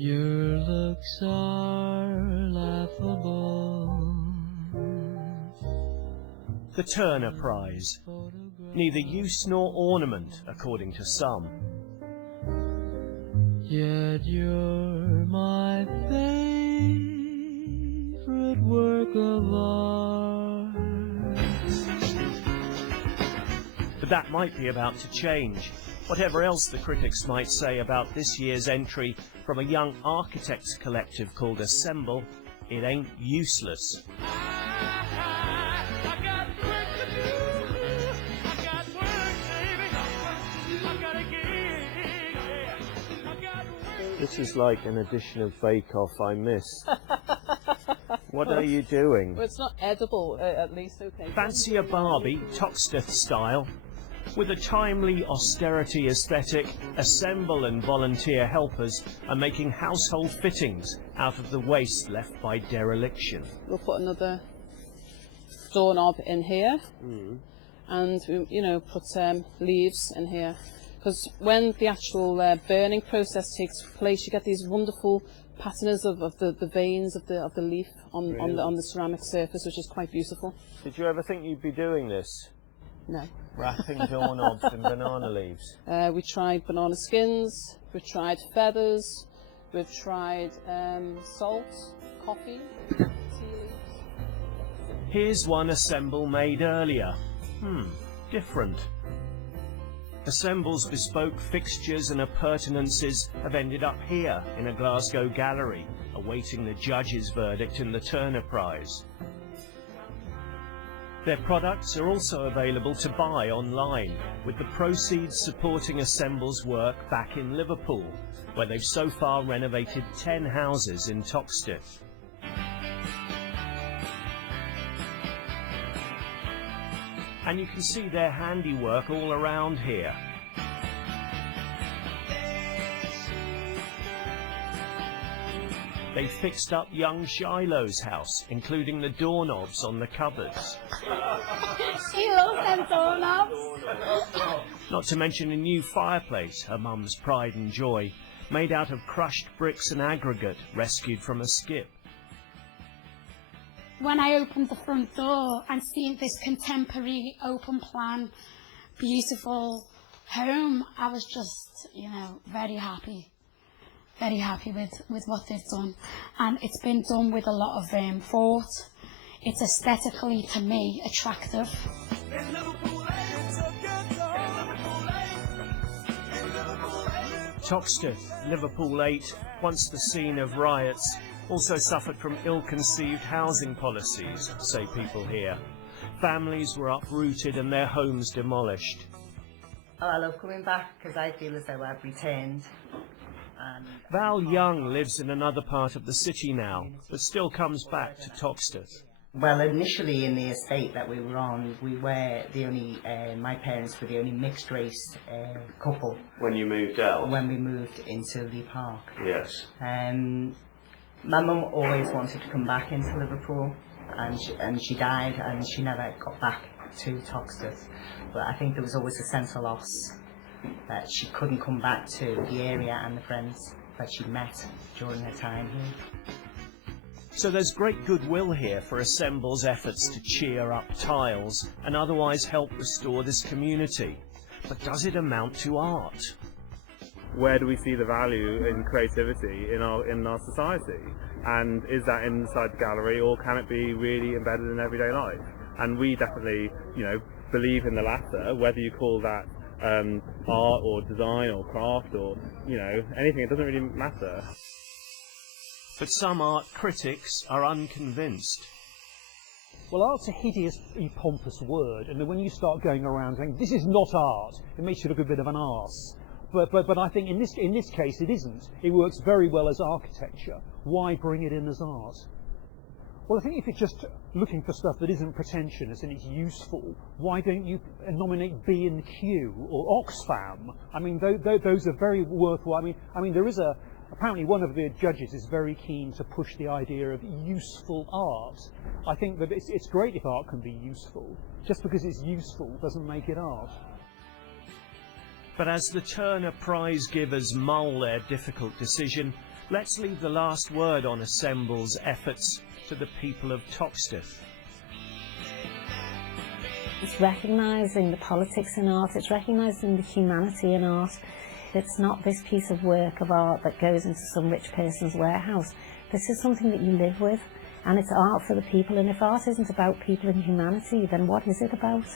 Your looks are laughable. The Turner Prize. Neither use nor ornament, according to some. Yet you're my favorite work of art. But that might be about to change. Whatever else the critics might say about this year's entry from a young architects collective called Assemble, it ain't useless. This is like an edition of Bake Off I missed. What are you doing? Well, it's not edible, at least, okay. Fancy a Barbie, Toxteth style. With a timely austerity aesthetic, Assemble and volunteer helpers are making household fittings out of the waste left by dereliction. We'll put another doorknob in here, and you know, put leaves in here. Because when the actual burning process takes place, you get these wonderful patterns of the veins of the leaf on the ceramic surface, which is quite beautiful. Did you ever think you'd be doing this? No. Wrapping doorknobs in banana leaves? We tried banana skins, we've tried feathers, we've tried salt, coffee, tea leaves. Here's one Assemble made earlier. Different. Assemble's bespoke fixtures and appurtenances have ended up here in a Glasgow gallery, awaiting the judge's verdict in the Turner Prize. Their products are also available to buy online, with the proceeds supporting Assemble's work back in Liverpool, where they've so far renovated 10 houses in Toxteth. And you can see their handiwork all around here. They fixed up young Shiloh's house, including the doorknobs on the cupboards. She loves them doorknobs. Not to mention a new fireplace, her mum's pride and joy, made out of crushed bricks and aggregate rescued from a skip. When I opened the front door and seen this contemporary, open plan, beautiful home, I was just, you know, very happy with what they've done. And it's been done with a lot of thought. It's aesthetically, to me, attractive. Toxteth, Liverpool 8, once the scene of riots, also suffered from ill-conceived housing policies, say people here. Families were uprooted and their homes demolished. Oh, I love coming back because I feel as though I've returned. Val Young lives in another part of the city now, but still comes back to Toxteth. Well, initially in the estate that we were on, we were the only, my parents were the only mixed race couple. When you moved out? When we moved into Lee Park. Yes. My mum always wanted to come back into Liverpool, and she died, and she never got back to Toxteth. But I think there was always a sense of loss that she couldn't come back to the area and the friends that she met during her time here. So there's great goodwill here for Assemble's efforts to cheer up tiles and otherwise help restore this community. But does it amount to art? Where do we see the value in creativity in our society? And is that inside the gallery, or can it be really embedded in everyday life? And we definitely, you know, believe in the latter, whether you call that art or design or craft or, you know, anything. It doesn't really matter. But some art critics are unconvinced. Well, art's a hideously pompous word, and then when you start going around saying this is not art, it makes you look a bit of an arse. But I think in this case it isn't. It works very well as architecture. Why bring it in as art? Well, I think if you're just looking for stuff that isn't pretentious and it's useful, why don't you nominate B&Q or Oxfam? I mean, those are very worthwhile. I mean, there is apparently one of the judges is very keen to push the idea of useful art. I think that it's great if art can be useful. Just because it's useful doesn't make it art. But as the Turner Prize givers mull their difficult decision, let's leave the last word on Assemble's efforts to the people of Toxteth. It's recognising the politics in art, it's recognising the humanity in art. It's not this piece of work of art that goes into some rich person's warehouse. This is something that you live with, and it's art for the people, and if art isn't about people and humanity, then what is it about?